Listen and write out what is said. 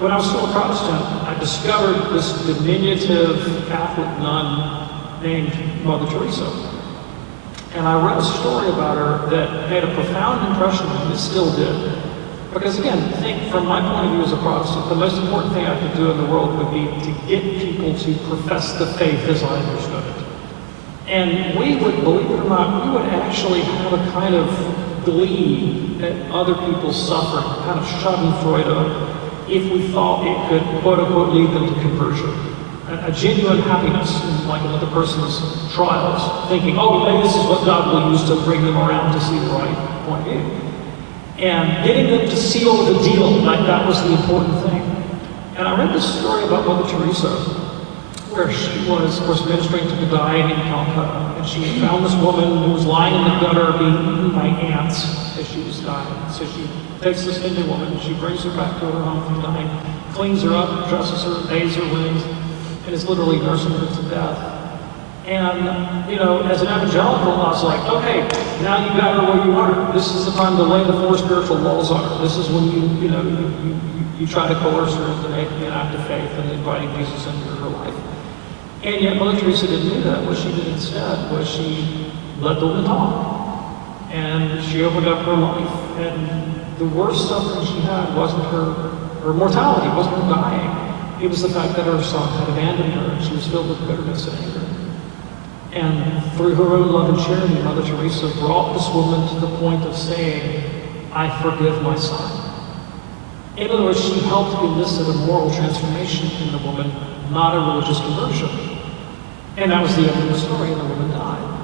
when I was still a Protestant, I discovered this diminutive Catholic nun named Mother Teresa. And I read a story about her that made a profound impression on me, it still did. Because again, I think from my point of view as a Protestant, the most important thing I could do in the world would be to get people to profess the faith as I understood it. And we would, believe it or not, we would actually have a kind of glee at other people's suffering, kind of Schadenfreude, if we thought it could, quote unquote, lead them to conversion. A genuine happiness in like another person's trials, thinking, oh, maybe this is what God will use to bring them around to see the right point of view. And getting them to seal the deal, like that was the important thing. And I read this story about Mother Teresa, where she was, of course, ministering to the dying in Calkata, and she found this woman who was lying in the gutter being eaten by ants as she was dying. So she takes this Hindu woman, and she brings her back to her home from dying, cleans her up, dresses her, bathes her wounds, and is literally nursing her to death. And, you know, as an evangelical, I was like, okay, now you got her where you want her. This is the time to lay the four spiritual laws on her. This is when you try to coerce her into making an act of faith and inviting Jesus into her life. And yet Mother Teresa didn't do that. What she did instead was she let the woman talk. And she opened up her life. And the worst suffering she had wasn't her mortality, wasn't her dying. It was the fact that her son had abandoned her, and she was filled with bitterness and anger. And through her own love and charity, Mother Teresa brought this woman to the point of saying, I forgive my son. In other words, she helped elicit a moral transformation in the woman, not a religious conversion. And that was the end of the story, and the woman died.